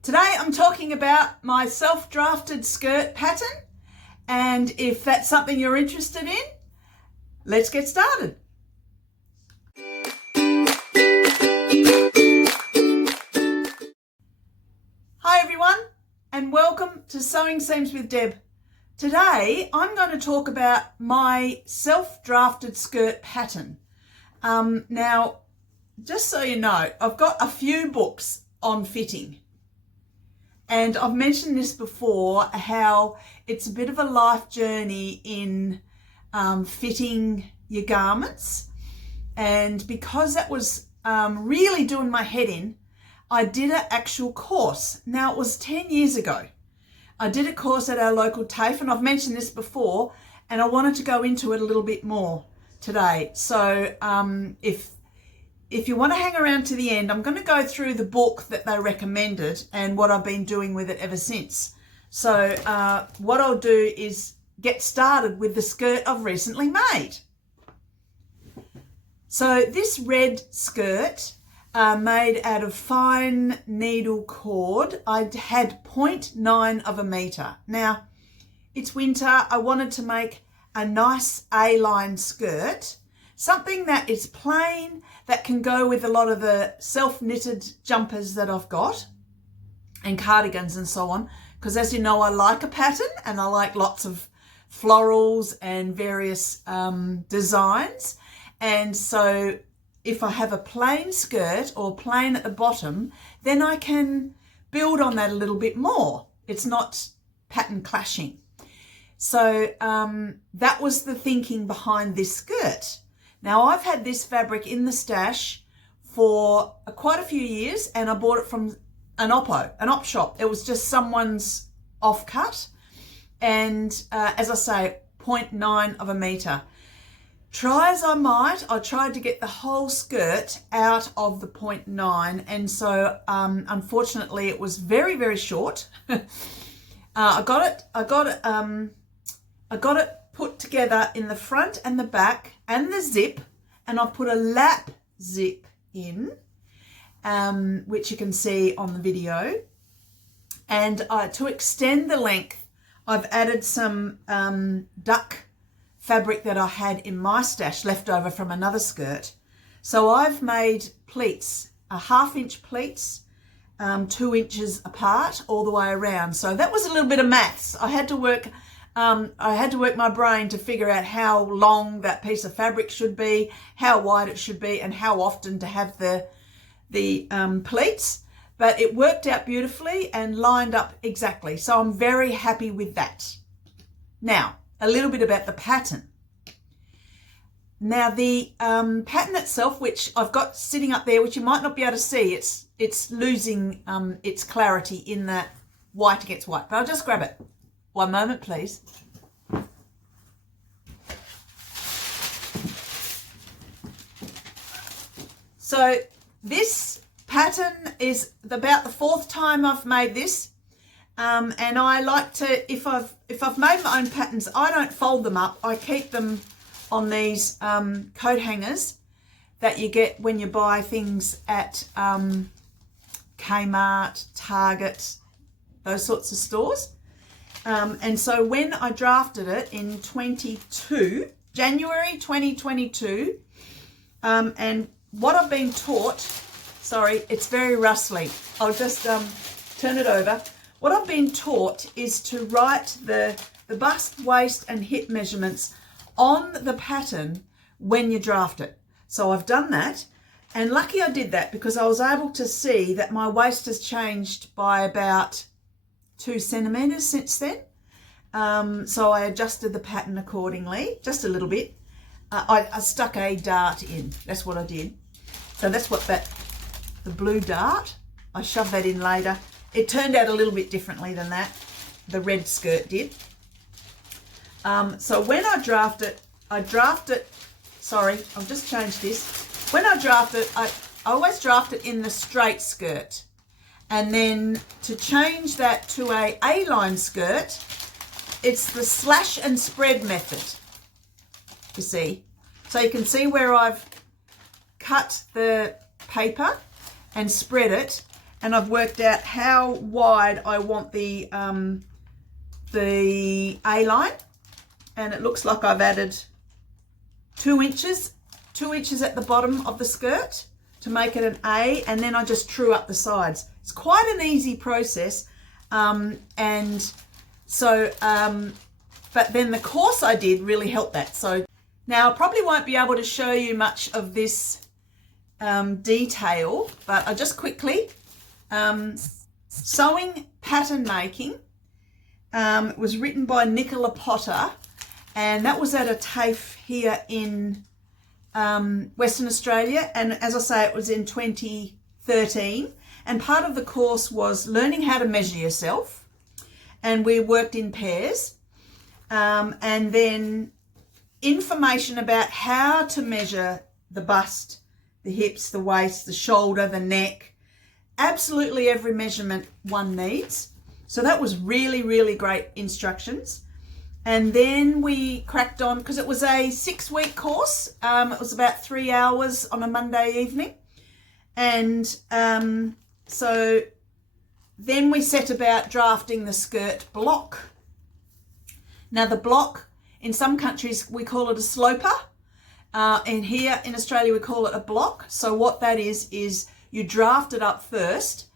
Today I'm talking about my self-drafted skirt pattern, and if that's something you're interested in, let's get started. Hi everyone, and welcome to Sewing Seams with Deb. Today I'm going to talk about my self-drafted skirt pattern. Now, just so you know, I've got a few books on fitting. And I've mentioned this before, how it's a bit of a life journey in fitting your garments. And because that was really doing my head in, I did an actual course. Now, it was 10 years ago. I did a course at our local TAFE, and I've mentioned this before, and I wanted to go into it a little bit more today. So if you want to hang around to the end, I'm going to go through the book that they recommended and what I've been doing with it ever since. So what I'll do is get started with the skirt I've recently made. So this red skirt made out of fine needle cord. I had 0.9 of a metre. Now, it's winter. I wanted to make a nice A-line skirt, something that is plain, that can go with a lot of the self-knitted jumpers that I've got and cardigans and so on. Because as you know, I like a pattern and I like lots of florals and various designs. And so if I have a plain skirt or plain at the bottom, then I can build on that a little bit more. It's not pattern clashing. So that was the thinking behind this skirt. Now, I've had this fabric in the stash for quite a few years, and I bought it from an op shop. It was just someone's offcut, and as I say, 0.9 of a metre. Try as I might, I tried to get the whole skirt out of the 0.9, and so unfortunately it was very, very short. I got it put together in the front and the back and the zip, and I've put a lap zip in, which you can see on the video. And to extend the length, I've added some duck fabric that I had in my stash left over from another skirt. So I've made pleats, 1/2 inch pleats, 2 inches apart all the way around. So that was a little bit of maths. I had to work my brain to figure out how long that piece of fabric should be, how wide it should be, and how often to have the pleats. But it worked out beautifully and lined up exactly. So I'm very happy with that. Now, a little bit about the pattern. Now, the pattern itself, which I've got sitting up there, which you might not be able to see, it's losing its clarity in that white against white. But I'll just grab it. One moment, please. So this pattern is about the 4th time I've made this, and I like to, if I've made my own patterns, I don't fold them up. I keep them on these coat hangers that you get when you buy things at Kmart, Target, those sorts of stores. And so when I drafted it in January 2022, and what I've been taught, sorry, it's very rustly. I'll just turn it over. What I've been taught is to write the bust, waist and hip measurements on the pattern when you draft it. So I've done that, and lucky I did that because I was able to see that my waist has changed by about 2 centimetres since then. So I adjusted the pattern accordingly, just a little bit. I stuck a dart in, that's what I did. So that's what the blue dart, I shoved that in later. It turned out a little bit differently than that, the red skirt did. So when I draft it, sorry, I'll just change this. When I draft it, I always draft it in the straight skirt. And then to change that to a A-line skirt, it's the slash and spread method, you see. So you can see where I've cut the paper and spread it, and I've worked out how wide I want the A-line, and it looks like I've added 2 inches at the bottom of the skirt to make it an A, and then I just true up the sides. It's quite an easy process, and so but then the course I did really helped that. So now I probably won't be able to show you much of this detail, but I just quickly sewing pattern making was written by Nicola Potter, and that was at a TAFE here in Western Australia, and as I say, it was in 2013, and part of the course was learning how to measure yourself, and we worked in pairs, and then information about how to measure the bust, the hips, the waist, the shoulder, the neck, absolutely every measurement one needs. So that was really, really great instructions. And then we cracked on, because it was a 6-week course. It was about 3 hours on a Monday evening. And so then we set about drafting the skirt block. Now the block, in some countries we call it a sloper. And here in Australia we call it a block. So what that is you draft it up first,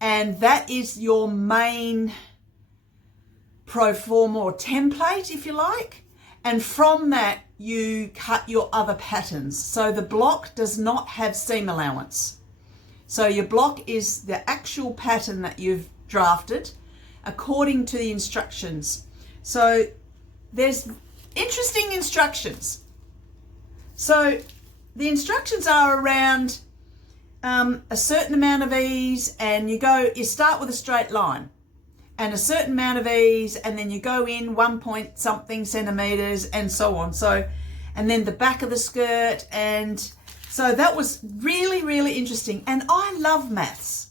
and that is your main pro forma or template, if you like, and from that you cut your other patterns. So the block does not have seam allowance. So your block is the actual pattern that you've drafted according to the instructions. So there's interesting instructions. So the instructions are around a certain amount of ease, and you start with a straight line and a certain amount of ease, and then you go in 1 point something centimeters and so on. So, and then the back of the skirt, and so that was really, really interesting. And I love maths.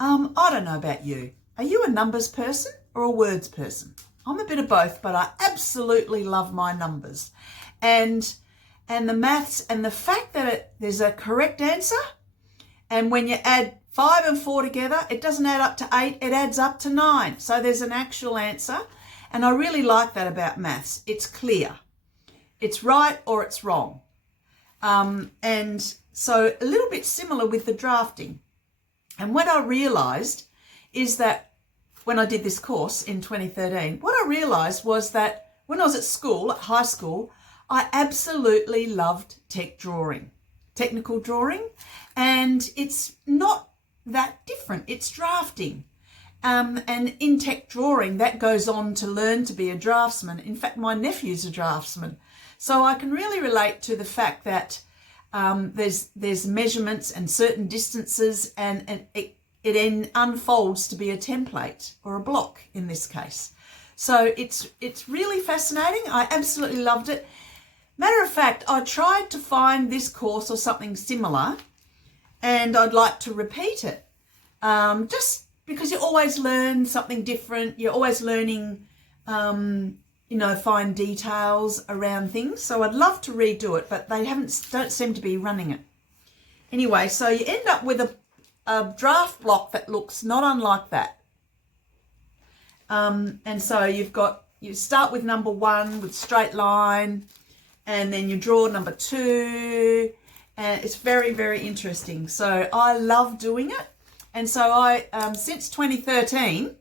I don't know about you. Are you a numbers person or a words person? I'm a bit of both, but I absolutely love my numbers. And the maths, and the fact that there's a correct answer, and when you add 5 and 4 together, it doesn't add up to 8, it adds up to 9. So there's an actual answer. And I really like that about maths. It's clear. It's right or it's wrong. And so a little bit similar with the drafting. And what I realised is that when I did this course in 2013, what I realised was that when I was at school, at high school, I absolutely loved technical drawing, and it's not that different. It's drafting. And in tech drawing, that goes on to learn to be a draftsman. In fact, my nephew's a draftsman. So I can really relate to the fact that there's measurements and certain distances, and it then unfolds to be a template or a block in this case. So it's really fascinating. I absolutely loved it. Matter of fact, I tried to find this course or something similar, and I'd like to repeat it. Just because you always learn something different. You're always learning, fine details around things. So I'd love to redo it, but they don't seem to be running it. Anyway, so you end up with a draft block that looks not unlike that. And so you start with number 1 with straight line, and then you draw number 2, and it's very, very interesting. So I love doing it. And so I, since 2013,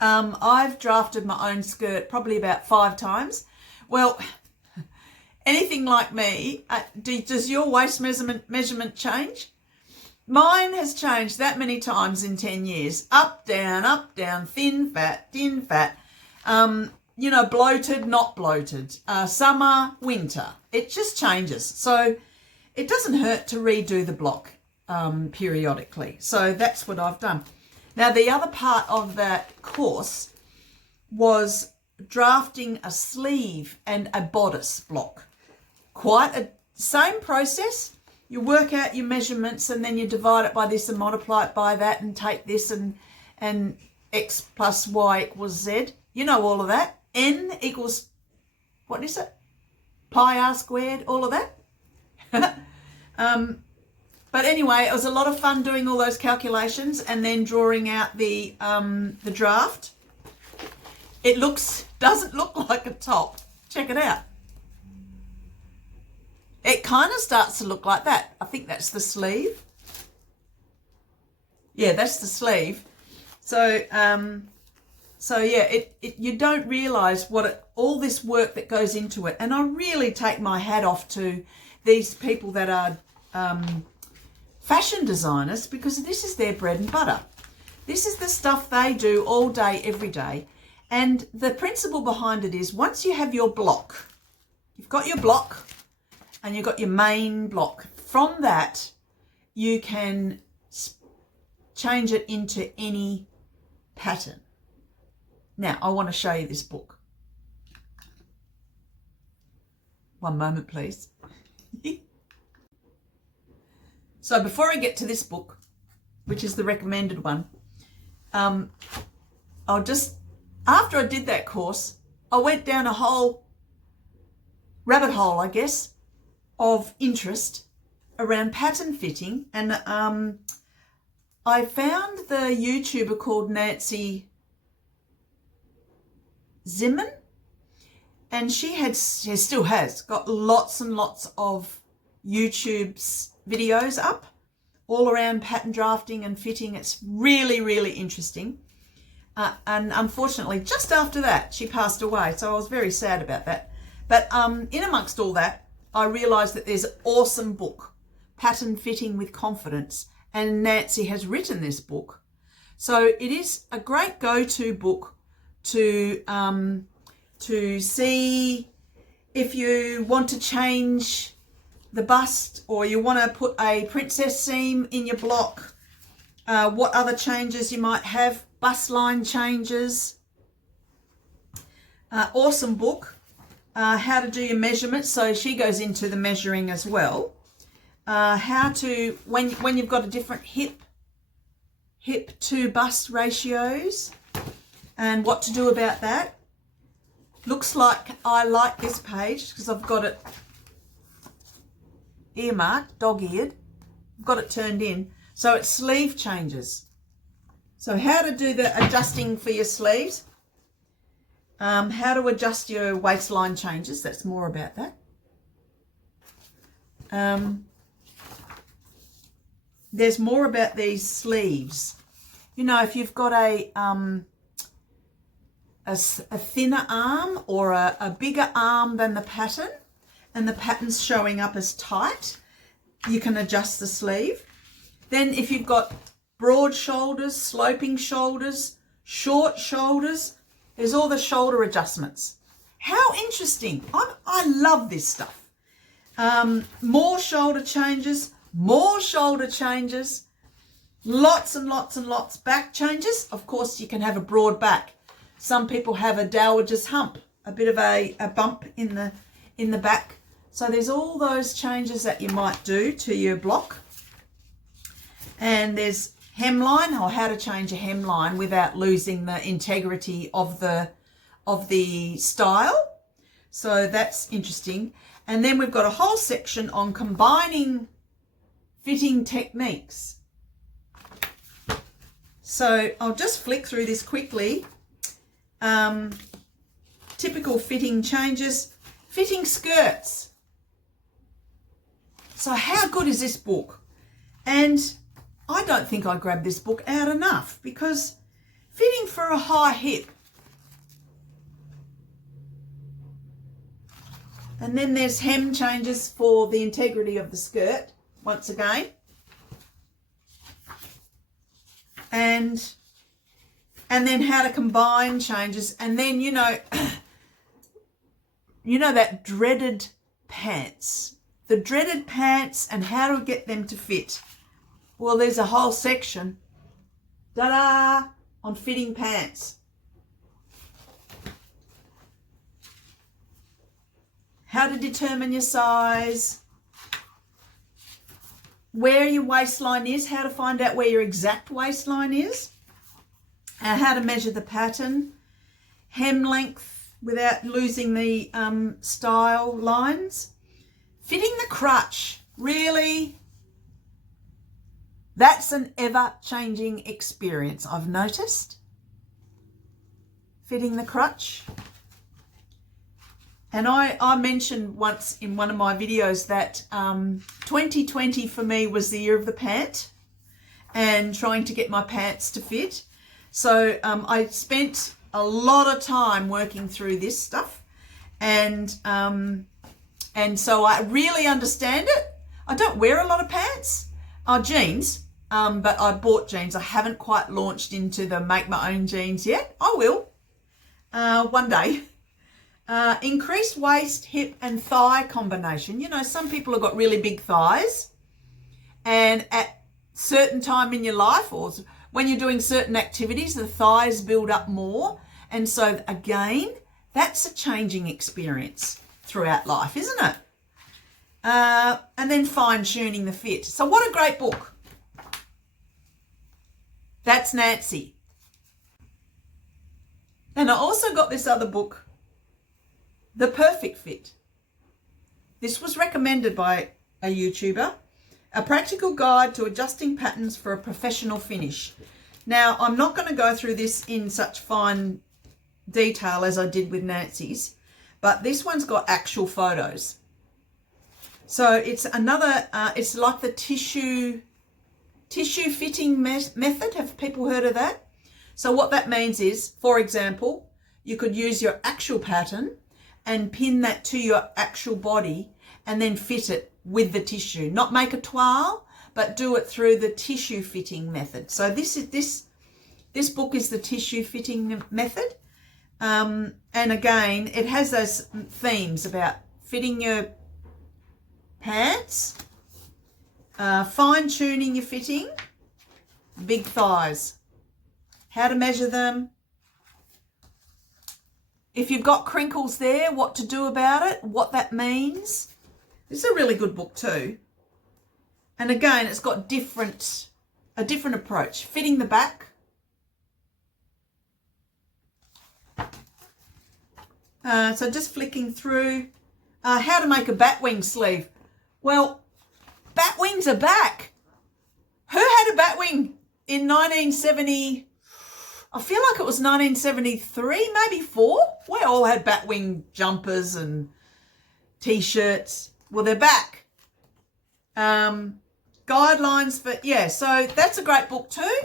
I've drafted my own skirt probably about 5 times. Well, anything like me, does your waist measurement change? Mine has changed that many times in 10 years. Up, down, thin, fat, bloated, not bloated, summer, winter. It just changes. So it doesn't hurt to redo the block periodically. So that's what I've done. Now, the other part of that course was drafting a sleeve and a bodice block. Quite a same process. You work out your measurements, and then you divide it by this and multiply it by that, and take this and x plus y equals z. You know all of that. N equals, what is it? Pi r squared, all of that. But anyway, it was a lot of fun doing all those calculations and then drawing out the draft. It doesn't look like a top. Check it out. It kind of starts to look like that. I think that's the sleeve. Yeah, that's the sleeve. So, yeah, you don't realise all this work that goes into it. And I really take my hat off to these people that are fashion designers, because this is their bread and butter. This is the stuff they do all day, every day. And the principle behind it is, once you have your block, you've got your block and you've got your main block. From that, you can change it into any pattern. Now, I want to show you this book. One moment, please. So before I get to this book, which is the recommended one, after I did that course, I went down a whole rabbit hole, I guess, of interest around pattern fitting. And I found the YouTuber called Nancy Zieman, and she still has got lots and lots of YouTube's videos up all around pattern drafting and fitting. It's really, really interesting. And unfortunately, just after that, she passed away. So I was very sad about that. But in amongst all that, I realised that there's an awesome book, Pattern Fitting with Confidence. And Nancy has written this book. So it is a great go-to book to see if you want to change the bust, or you want to put a princess seam in your block, what other changes you might have, bust line changes. Awesome book. How to do your measurements. So she goes into the measuring as well. How to, when you've got a different hip to bust ratios, and what to do about that. Looks like I like this page because I've got it earmarked, dog-eared. I've got it turned in. So it's sleeve changes. So how to do the adjusting for your sleeves. How to adjust your waistline changes. That's more about that. There's more about these sleeves. You know, if you've got a thinner arm or a bigger arm than the pattern, and the pattern's showing up as tight, you can adjust the sleeve. Then if you've got broad shoulders, sloping shoulders, short shoulders, there's all the shoulder adjustments. How interesting. I love this stuff. More shoulder changes, lots and lots and lots. Back changes. Of course, you can have a broad back. Some people have a dowager's hump, a bit of a bump in the back. So there's all those changes that you might do to your block. And there's hemline, or how to change a hemline without losing the integrity of the style. So that's interesting. And then we've got a whole section on combining fitting techniques. So I'll just flick through this quickly. Typical fitting changes, fitting skirts. So how good is this book? And I don't think I grabbed this book out enough, because fitting for a high hip. And then there's hem changes for the integrity of the skirt, once again. And then how to combine changes. And then, you know that dreaded pants. The dreaded pants and how to get them to fit. Well, there's a whole section, ta-da, on fitting pants. How to determine your size, where your waistline is, how to find out where your exact waistline is, how to measure the pattern, hem length without losing the style lines, fitting the crutch. Really? That's an ever-changing experience, I've noticed. Fitting the crutch. And I mentioned once in one of my videos that 2020 for me was the year of the pant and trying to get my pants to fit. So I spent a lot of time working through this stuff, and so I really understand it. I don't wear a lot of pants, jeans, but I bought jeans. I haven't quite launched into the make my own jeans yet. I will one day. Increased waist, hip and thigh combination. You know, some people have got really big thighs, and at certain time in your life or when you're doing certain activities, the thighs build up more. And so again, that's a changing experience throughout life, isn't it? And then fine-tuning the fit. So what a great book. That's Nancy. And I also got this other book, The Perfect Fit. This was recommended by a YouTuber, a practical guide to adjusting patterns for a professional finish. Now, I'm not going to go through this in such fine detail as I did with Nancy's, but this one's got actual photos. So it's another, it's like the tissue fitting method. Have people heard of that? So what that means is, for example, you could use your actual pattern and pin that to your actual body and then fit it with the tissue. Not make a toile, but do it through the tissue fitting method. So this book is the tissue fitting method. And again, it has those themes about fitting your pants, fine-tuning your fitting, big thighs, how to measure them, if you've got crinkles there, what to do about it, what that means. This is a really good book too. And again, it's got a different approach. Fitting the back. So just flicking through. How to make a batwing sleeve. Well, batwings are back. Who had a batwing in 1970? I feel like it was 1973, maybe 4. We all had batwing jumpers and T-shirts. Well, they're back. Guidelines for, yeah, so that's a great book too.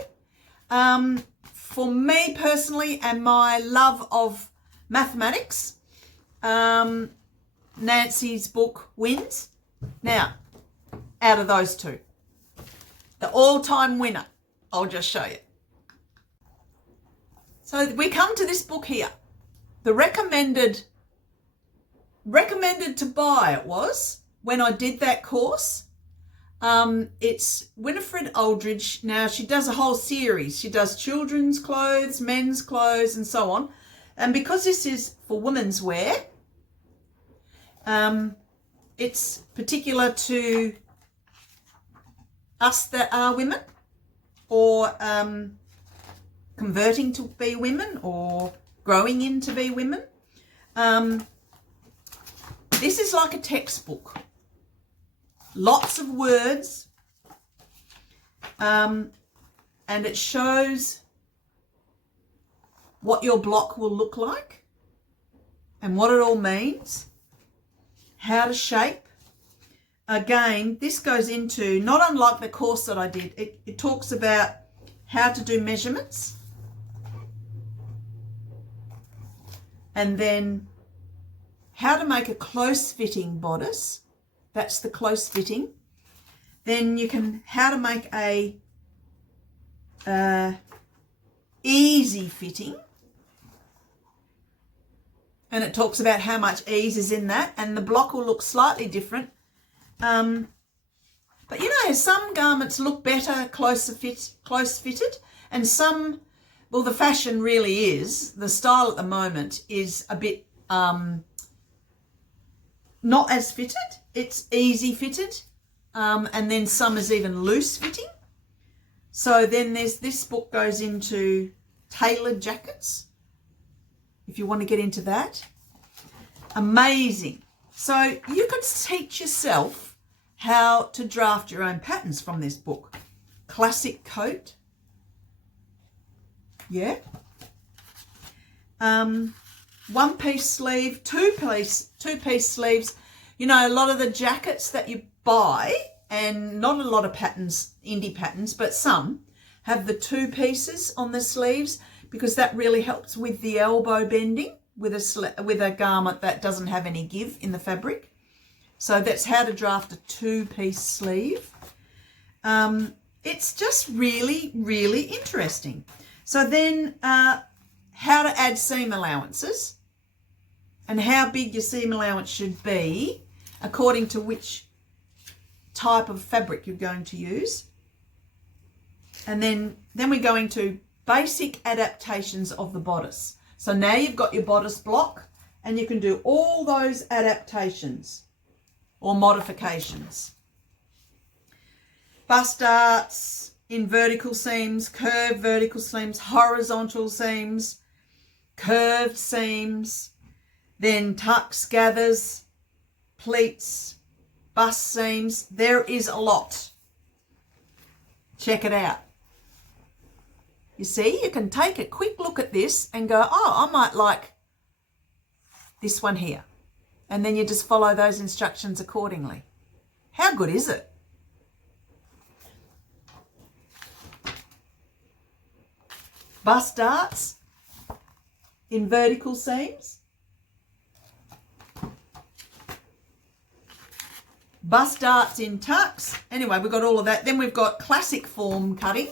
For me personally and my love of mathematics, Nancy's book wins. Now, out of those two, the all-time winner, I'll just show you. So we come to this book here, the recommended to buy it was when I did that course. It's Winfred Aldrich. Now she does a whole series. She does children's clothes, men's clothes and so on. And because this is for women's wear, it's particular to us that are women or converting to be women or growing in to be women. This is like a textbook. Lots of words. And it shows what your block will look like and what it all means. How to shape. Again, this goes into, not unlike the course that I did, it talks about how to do measurements. And then how to make a close fitting bodice. That's the close fitting. Then you can, how to make a easy fitting. And it talks about how much ease is in that. And the block will look slightly different. But you know, some garments look better close fitted. And some, well, the fashion really is, the style at the moment is a bit not as fitted. It's easy fitted. And then some is even loose fitting. So then there's, this book goes into tailored jackets, if you want to get into that. Amazing. So you could teach yourself how to draft your own patterns from this book. classic coat. Yeah. One piece sleeve, two piece sleeves. You know, a lot of the jackets that you buy, and not a lot of patterns, indie patterns, but some have the two pieces on the sleeves because that really helps with the elbow bending with a garment that doesn't have any give in the fabric. So that's how to draft a two-piece sleeve. It's just really, really interesting. So then how to add seam allowances and how big your seam allowance should be according to which type of fabric you're going to use. And then we're going to basic adaptations of the bodice. So now you've got your bodice block and you can do all those adaptations or modifications. Bust darts in vertical seams, curved vertical seams, horizontal seams, curved seams, then tucks, gathers, pleats, bust seams. There is a lot. Check it out. You see, you can take a quick look at this and go, oh, I might like this one here. And then you just follow those instructions accordingly. How good is it? Bust darts in vertical seams. Bust darts in tucks. Anyway, we've got all of that. Then we've got classic form cutting.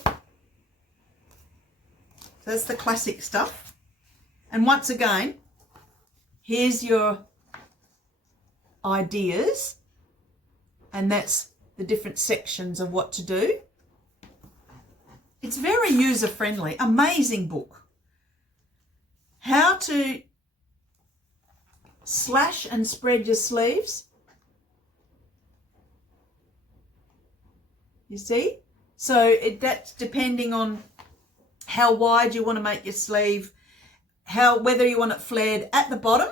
So that's the classic stuff. And once again, here's your ideas. And that's the different sections of what to do. It's very user-friendly. Amazing book. How to slash and spread your sleeves. You see? So that's depending on how wide you want to make your sleeve, whether you want it flared at the bottom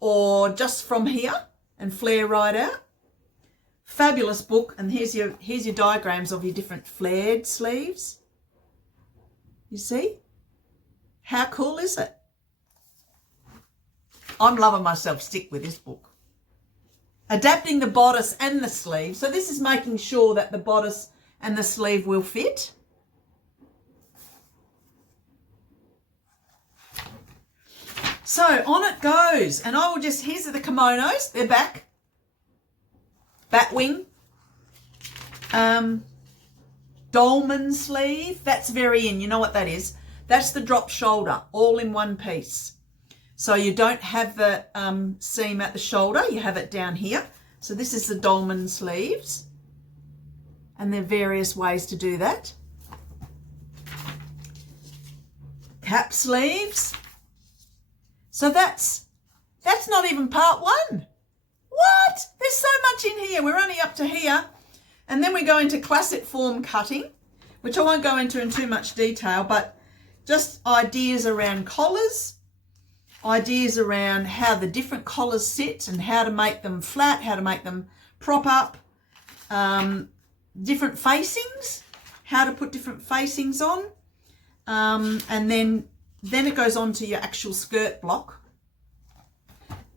or just from here and flare right out. Fabulous book. And here's your diagrams of your different flared sleeves. You see? How cool is it? I'm loving myself stick with this book. Adapting the bodice and the sleeve. So this is making sure that the bodice and the sleeve will fit. So on it goes. And I will just, here's the kimonos. They're back. Batwing. Dolman sleeve. That's very in. You know what that is? That's the drop shoulder, all in one piece. So you don't have the seam at the shoulder, you have it down here. So this is the dolman sleeves. And there are various ways to do that. Cap sleeves. So that's not even part one. What? There's so much in here. We're only up to here. And then we go into classic form cutting, which I won't go into in too much detail, but just ideas around collars, ideas around how the different collars sit and how to make them flat, how to make them prop up, different facings, how to put different facings on, and then it goes on to your actual skirt block.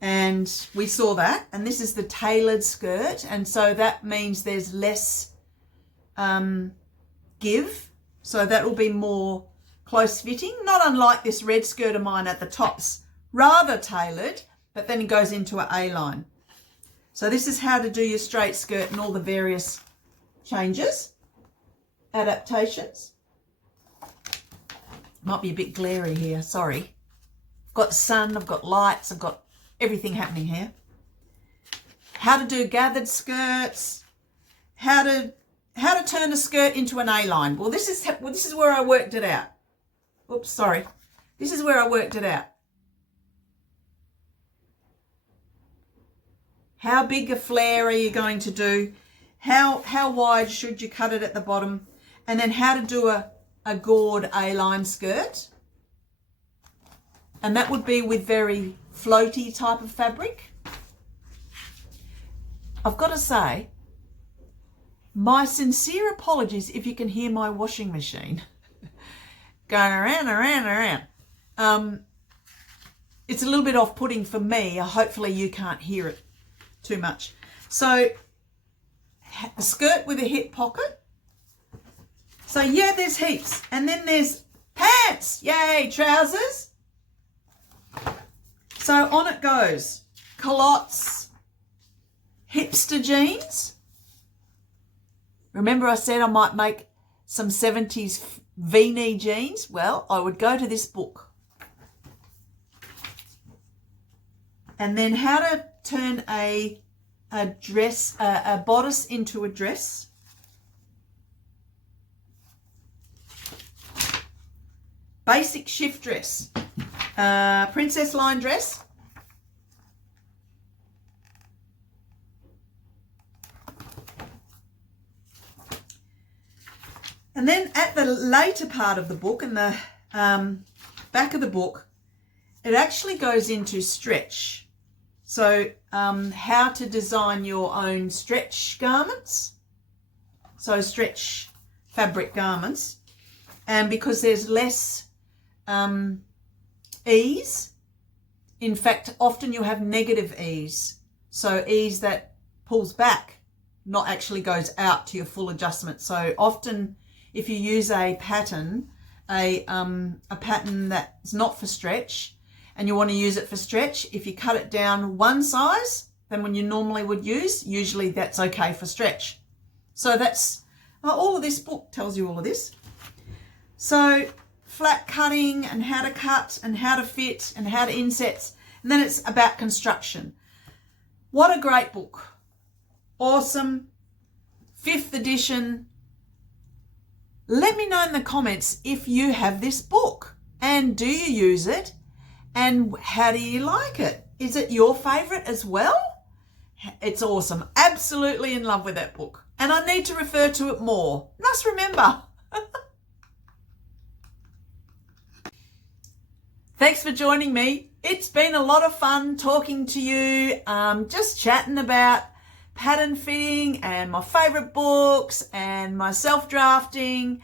And we saw that, and this is the tailored skirt, and so that means there's less give, so that will be more close fitting, not unlike this red skirt of mine at the top's rather tailored, but then it goes into an A-line. So this is how to do your straight skirt and all the various changes, adaptations. Might be a bit glary here, sorry. I've got sun, I've got lights, I've got everything happening here. How to do gathered skirts, how to turn a skirt into an A-line. Well, this is where I worked it out. Oops, sorry. This is where I worked it out. How big a flare are you going to do? How wide should you cut it at the bottom? And then how to do a gored A-line skirt. And that would be with very floaty type of fabric. I've got to say, My sincere apologies if you can hear my washing machine going around, around, around. It's a little bit off-putting for me. Hopefully you can't hear it too much. So a skirt with a hip pocket. So yeah, there's heaps. And then there's pants. Yay, trousers. So on it goes. Culottes, hipster jeans. Remember I said I might make some 70s V-knee jeans? Well, I would go to this book. And then how to turn a dress, a bodice into a dress. Basic shift dress. Princess line dress. And then at the later part of the book, in the back of the book, it actually goes into stretch. So how to design your own stretch garments. So stretch fabric garments. And because there's less ease, in fact, often you have negative ease. So ease that pulls back, not actually goes out to your full adjustment. So often if you use a pattern, a pattern that's not for stretch, and you want to use it for stretch, if you cut it down one size than when you normally would use, usually that's okay for stretch. So that's, all of this book tells you all of this. So flat cutting and how to cut and how to fit and how to insets. And then it's about construction. What a great book. Awesome. 5th edition. Let me know in the comments if you have this book and do you use it and how do you like it? Is it your favourite as well? It's awesome. Absolutely in love with that book. And I need to refer to it more. Must remember. Thanks for joining me. It's been a lot of fun talking to you, just chatting about pattern fitting and my favourite books and my self-drafting.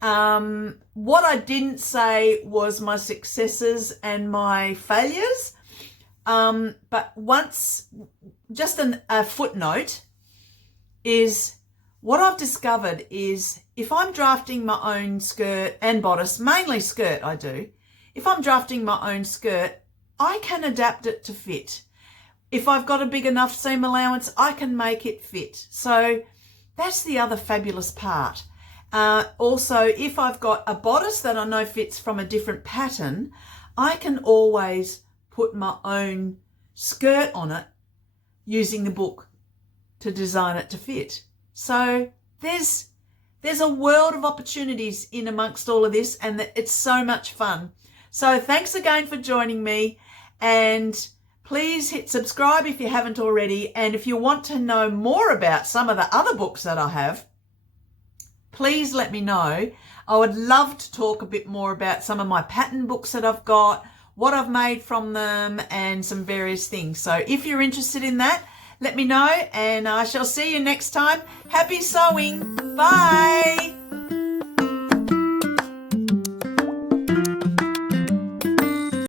What I didn't say was my successes and my failures. But once, just a footnote is what I've discovered is if I'm drafting my own skirt and bodice, mainly skirt I do, if I'm drafting my own skirt, I can adapt it to fit. If I've got a big enough seam allowance, I can make it fit. So that's the other fabulous part. Also, if I've got a bodice that I know fits from a different pattern, I can always put my own skirt on it using the book to design it to fit. So there's a world of opportunities in amongst all of this, and it's so much fun. So thanks again for joining me, and please hit subscribe if you haven't already. And if you want to know more about some of the other books that I have, please let me know. I would love to talk a bit more about some of my pattern books that I've got, what I've made from them, and some various things. So if you're interested in that, let me know, and I shall see you next time. Happy sewing. Bye.